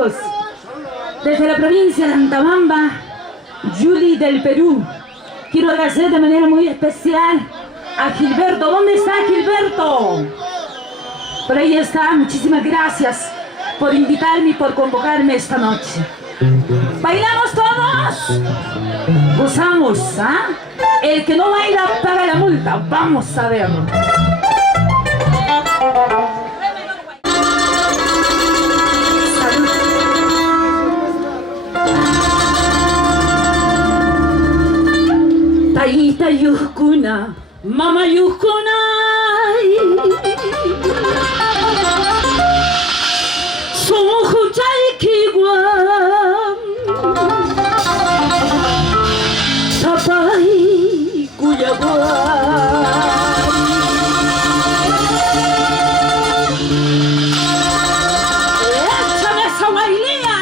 amigos. Desde la provincia de Antabamba, Julie del Perú. Quiero agradecer de manera muy especial a Gilberto. ¿Dónde está Gilberto? Por ahí está. Muchísimas gracias por invitarme y por convocarme esta noche. ¿Bailamos todos? Gozamos, ¿ah? El que no baila paga la multa. Vamos a ver. Taita yuskuna, mama yuskuna, somos kiwan, tapai kuyaguan. Échame esa bailía.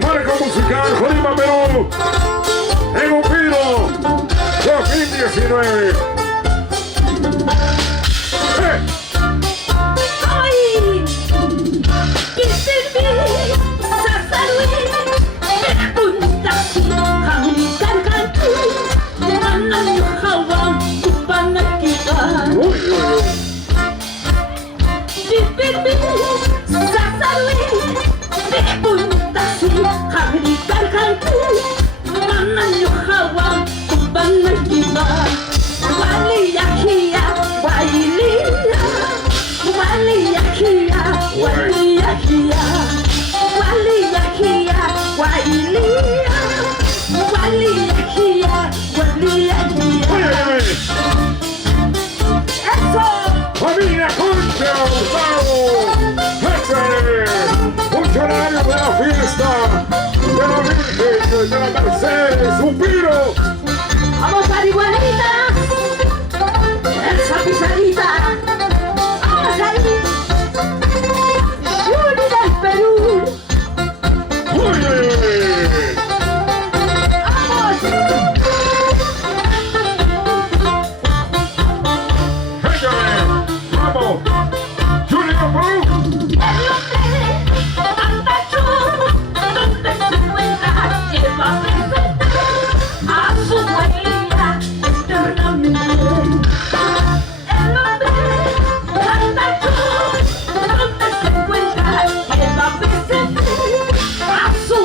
Marco musical Jolima Perú en un piro 2019. Familia Concha, Gustavo, funcionario de la fiesta, de la Virgen, de la Mercedes, un piro. Vamos a igualitas. Esa pisadita. Vamos ahí. Julie del Perú. Muy bien. Vamos. Vamos, Julie del Perú. A su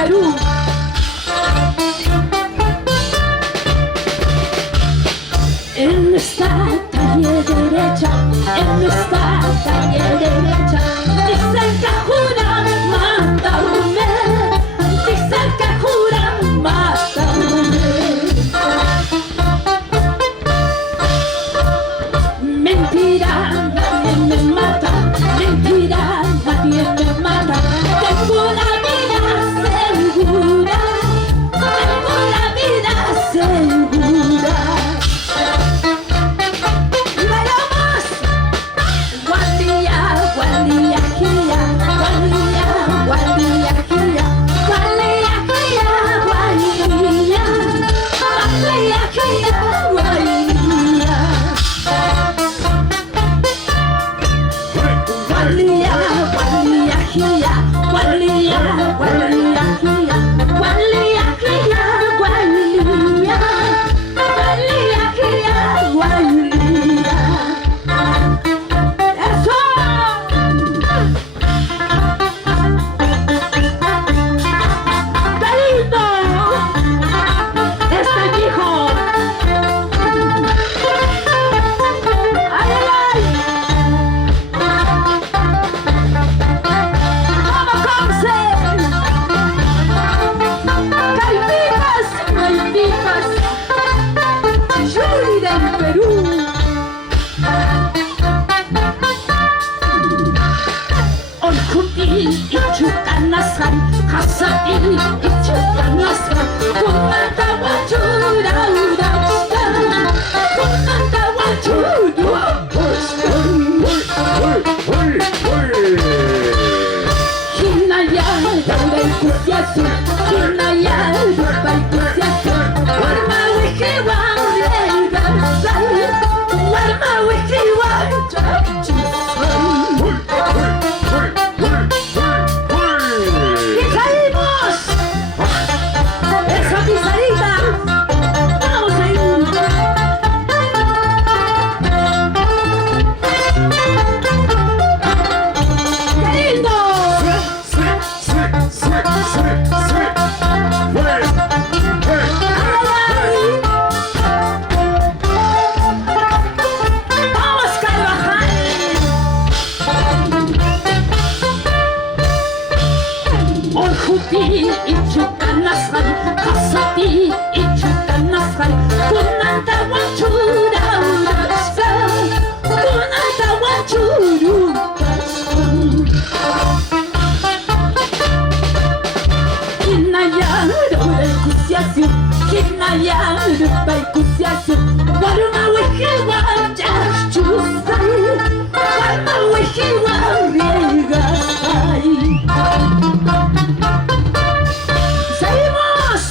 Perú. En esta calle derecha, en esta calle derecha, dicen que juran matarme, dicen que juran matarme. Mentira, nadie me mata, mentira, nadie me mata. Tengo la vida segura, tengo la vida segura. Y bailamos, guardia, guardia, guía, guardia, guardia, guía, guardia, guía, guardia, guardia, guía, guardia. Guardia, guardia, guía, guardia, guardia, guía, guardia, guía, guardia, guardia, guía, guardia. ¡Eso! ¡Qué lindo! ¡Este es mi hijo! ¡Ay, ay, ay! ¡Vamos, Conce! ¡Calvitas, malditas! ¡Yuri del Perú! Orkut'i ichukanaskan, Hasa'i ichukanaskan, Kunanta wachuraudauskan, Kunanta wachuraudauskan. Hinaya daure kusiasu, Hinaya daure kusiasu, Warma wiki wangregasai, Warma wiki wangregasai. ¡Y caímos! ¡Esa pisadita! ¡Vamos ahí! ¡Qué lindo! ¡Vamos, Carvajal! Orkut'i ichukanaskan, Hasa'i ichukanaskan, Kunanta wachuraudauskan, Kunanta wachuraudauskan. Hinaya daure kusiasu, Hinaya daure kusiasu, Warma wiki wangregasai, Warma wiki wangregasai. ¡Seguimos!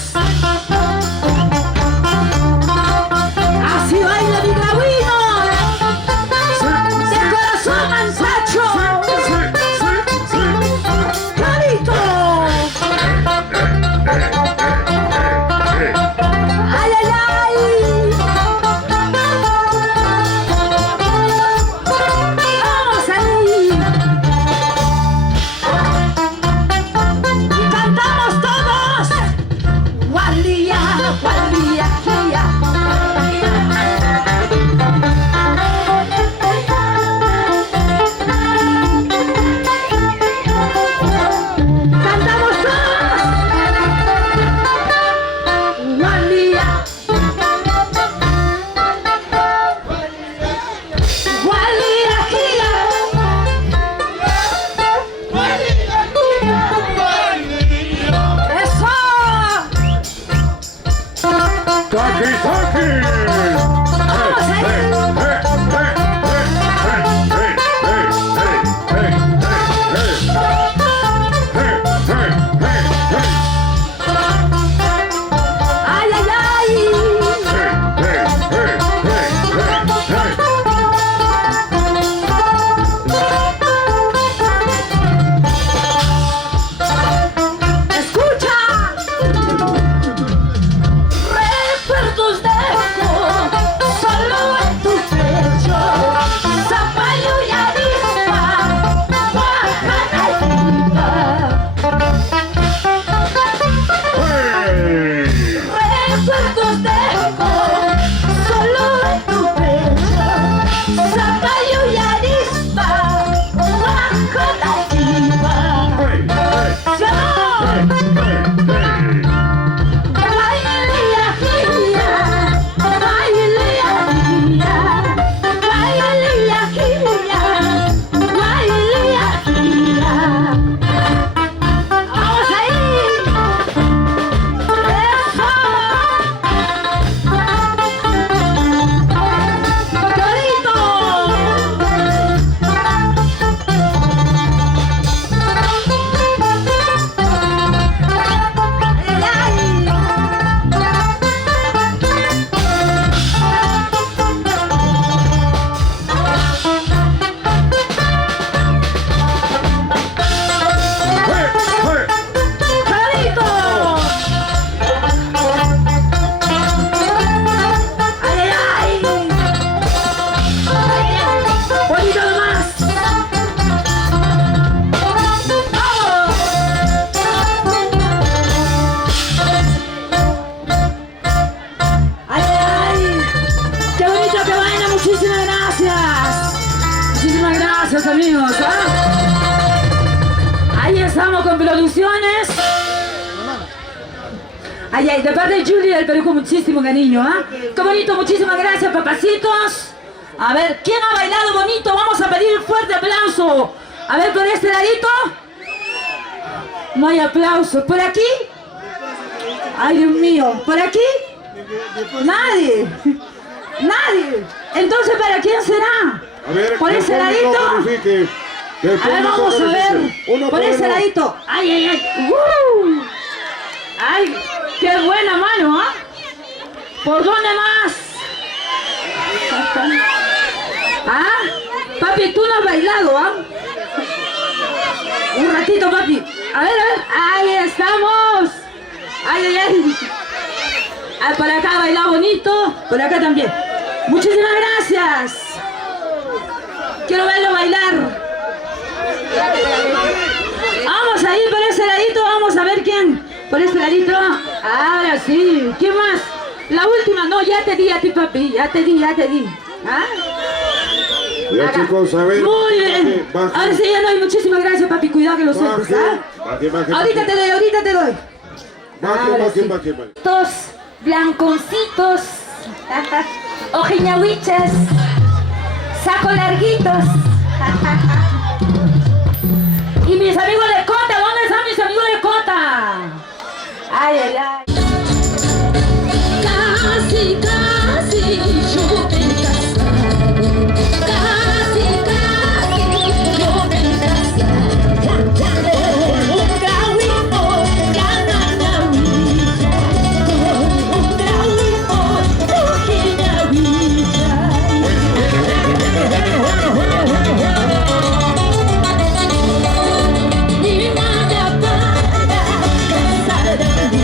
¡Así baila mi clauino! ¡De corazón manzacho! ¡Clarito! ¡Ay, ay, ay! ¡Vamos ahí! Gracias amigos, ahí estamos con producciones. Ay, ay, de parte de Julie del Perú con muchísimo cariño, qué bonito, muchísimas gracias papacitos. A ver, ¿quién ha bailado bonito? Vamos a pedir un fuerte aplauso. A ver, por este ladito. No hay aplausos. ¿Por aquí? Ay, Dios mío, ¿por aquí? Nadie. Nadie. Entonces, ¿para quién será? A ver, por ese ladito. A ver, vamos a ver. Por ese ladito. Ay, ay, ay. Ay, qué buena mano, ¿Por dónde más? Papi, tú no has bailado, Un ratito, papi. A ver. Ahí estamos. Ay, ay, ay. Por acá ha bailado bonito. Por acá también. Muchísimas gracias. Quiero verlo bailar. Vamos a ir por ese ladito. Vamos a ver quién. Por este ladito. Ahora sí. ¿Quién más? La última. No, ya te di a ti, papi. Ya te di. Ya chicos, a ver. Muy bien. Ahora sí, ya no hay. Muchísimas gracias, papi. Cuidado que lo sueltes, Ahorita te doy. Baje. Estos blanconcitos, ojiñahuiches, saco larguitos. Y mis amigos de Cota, ¿dónde están mis amigos de Cota? Ay, ay, ay. Casi, yo me he casado. Casi, yo me he casado. Un grauito, ya nada huilla. Un grauito, ojiñahuicha. Ni nada para casar a mí.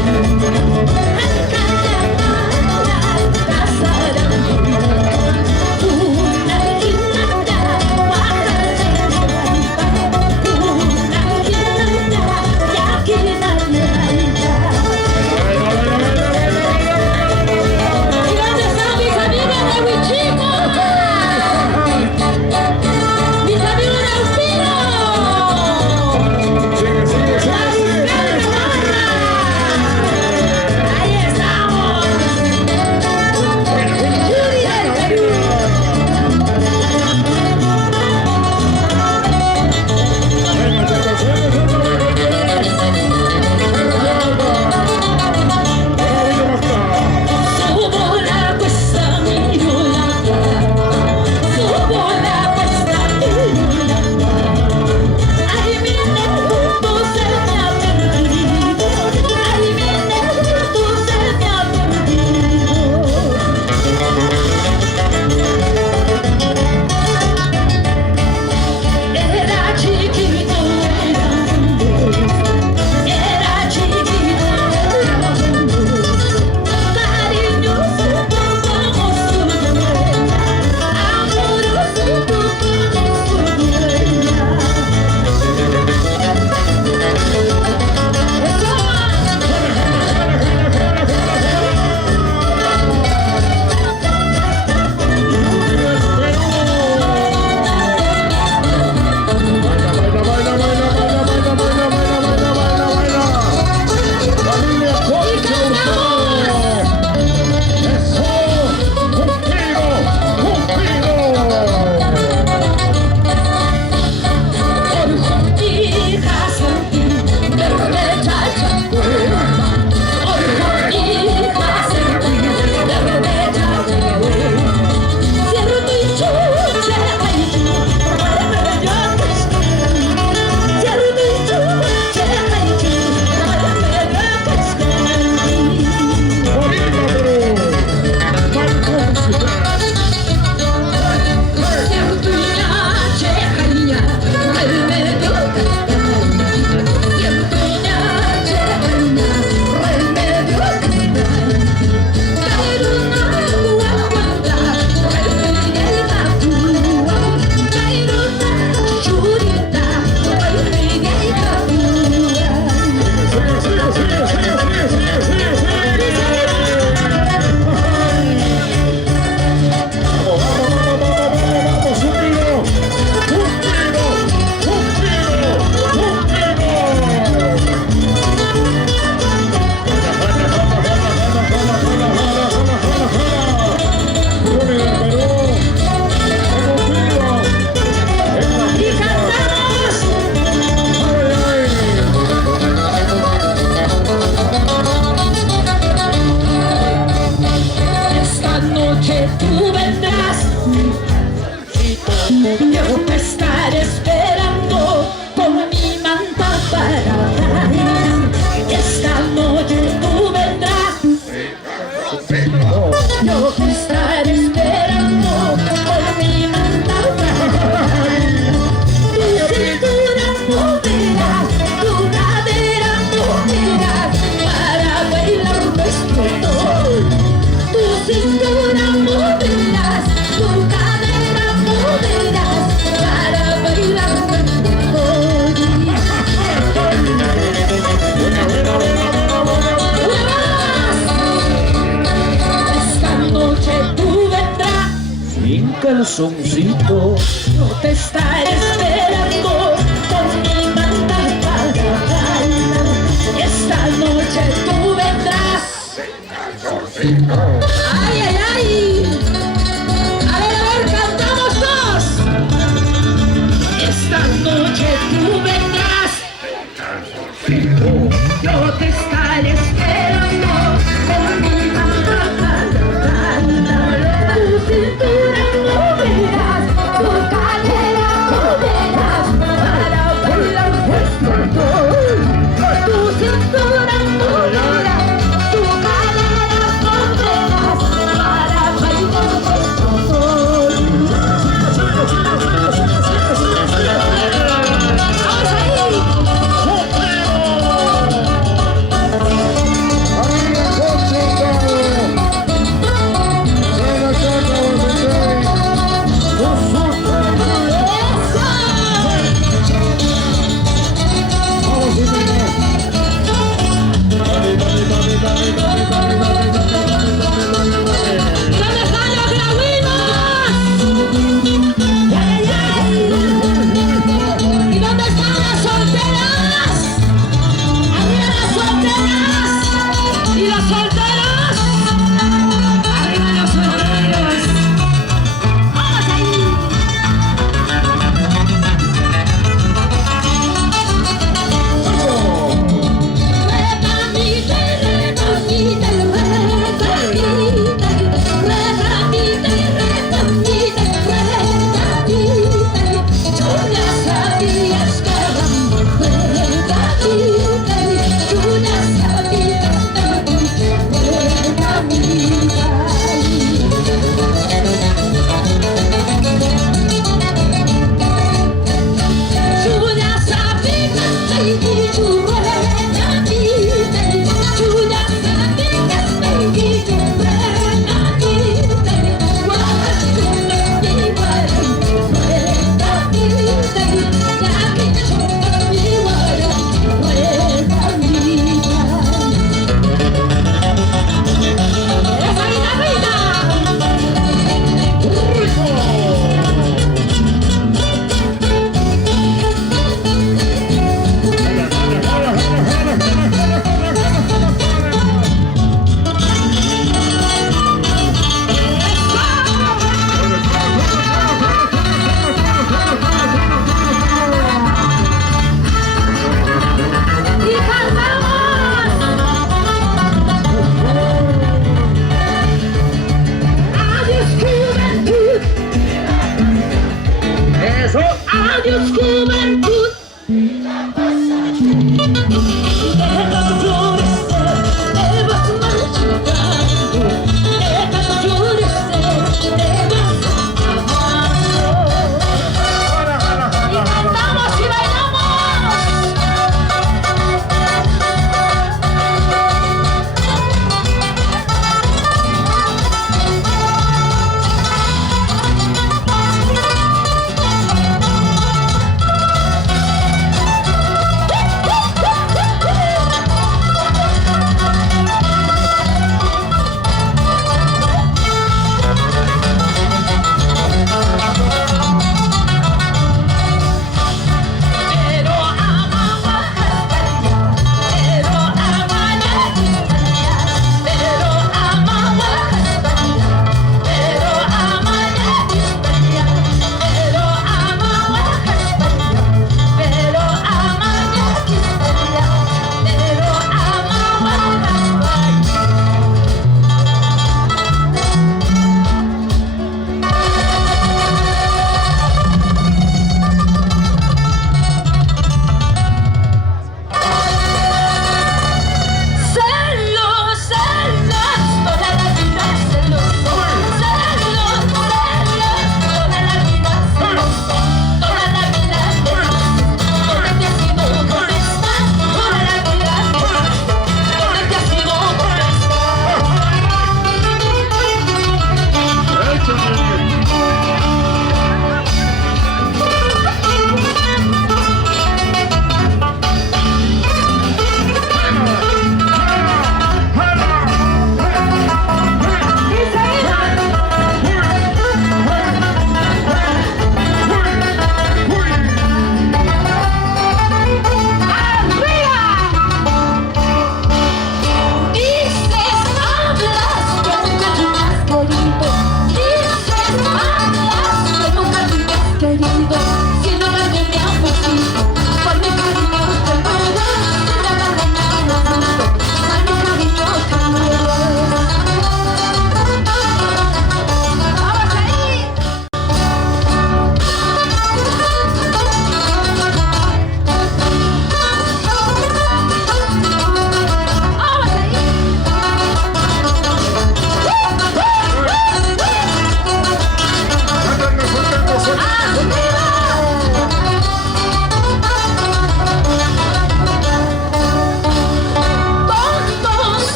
calzoncito. Yo te estaré esperando con mi manta para bailar. Y esta noche tú vendrás. ¡Ay, ay, ay! A ver, cantamos dos. Esta noche tú vendrás. Yo te estaré esperando con mi manta para bailar. Tu cintura moverás, tu cadera moverás para bailar despertar. Tu cintura moverás, tu cadera moverás para bailar despertar. ¡Vamos ahí!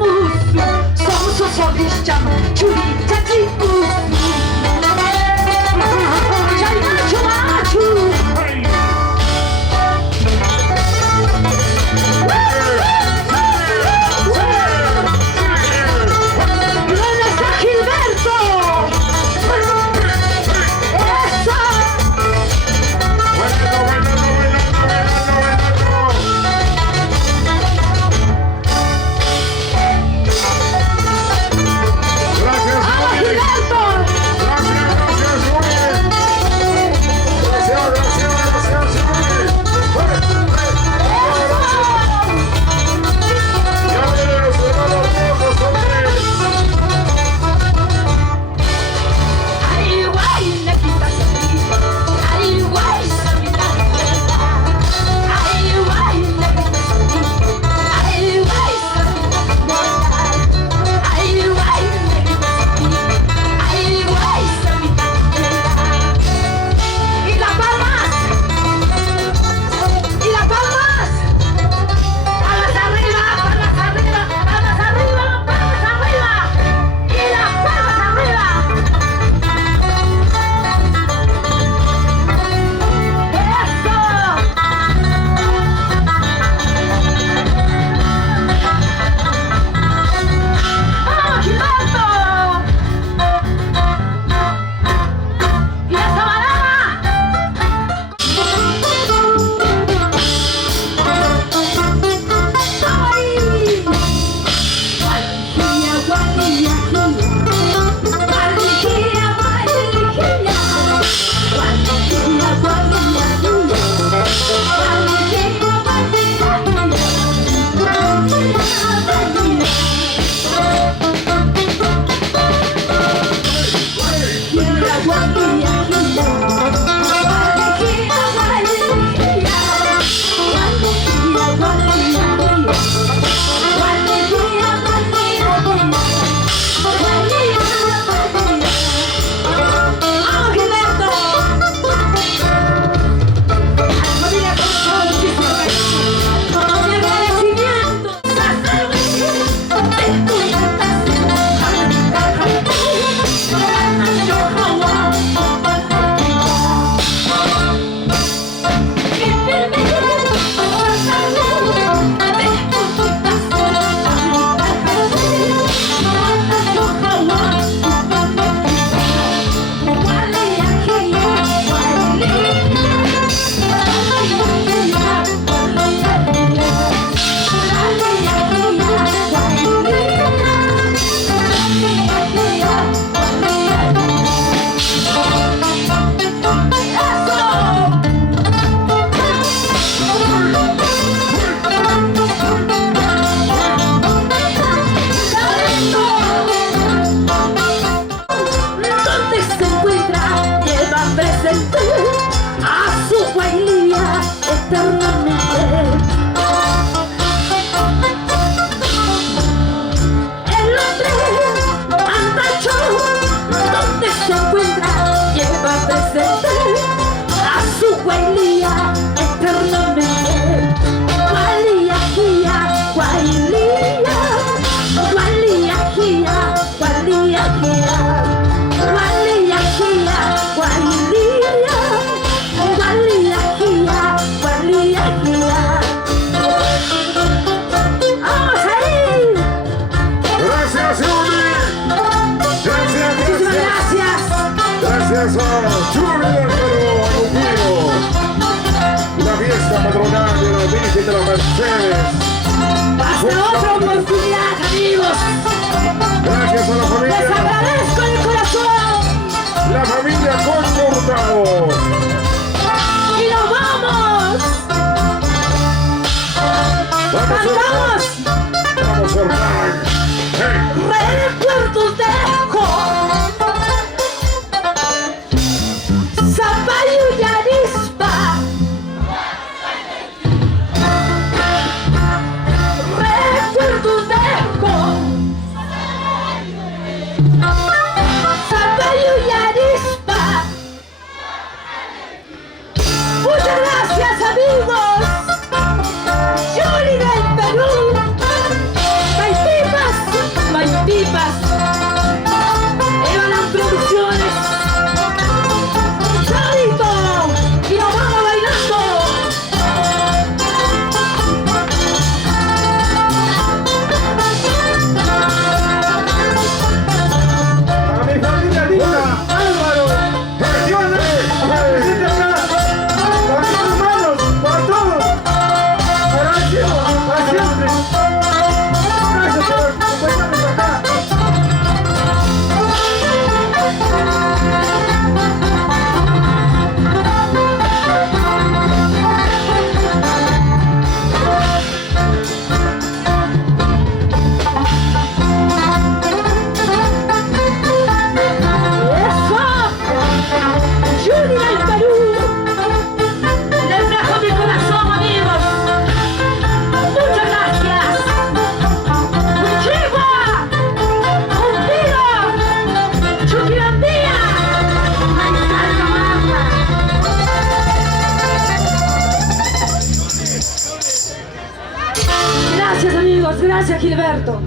musu, somos solistas, Julie, Tati musu. Jai machu machu. ¿Dónde está Gilberto? ¡Eso! Gracias, ¡Vamos, Juli. Gilberto! Gracias, Juli. Gracias, Juli. Ya vienen los hermanos rojos, hombre. Ay, guay, me quitas a mí. Ay, guay, se me da la vuelta. Ay, guay, me quitas a mí. Ay, guay, se me da la vuelta. Ay, guay, me quitas a mí. Ay, guay, se me da la vuelta. Y las palmas. Y las palmas. Palmas arriba, palmas arriba, palmas arriba, palmas arriba. Y las palmas arriba. ¡Vamos, Gilberto! ¡Y esa balada! ¡Ay! Guardia, guardia, guardia, guardia, ¡Vamos, Gilberto! Familia, con muchísimo cariño. Mi agradecimiento. ¿Dónde se encuentra? Lleva presente a su guailía eternamente. El hombre andacho, ¿dónde se encuentra? Lleva presente a su guailía eternamente. Guailía, guía, guailía, guailía, guía, guailía, guía. Guailía, guía, guailía, guailía, guía, guailía, guía. ¡Vamos ahí! Gracias, Juli. Gracias, Muchísimas gracias. gracias. Gracias a Juli del Perú, Agustino. La fiesta patronal de la Virgen de la Mercedes. Hasta otra oportunidad, amigos. Gracias a la Les familia. agradezco de corazón. La familia Concho Hurtado. Y nos vamos. Cantamos. Vamos, Hernán. Hey. Recuerdos dejo. Zapallo y arispa. Recuerdos dejo. Gracias, Gilberto.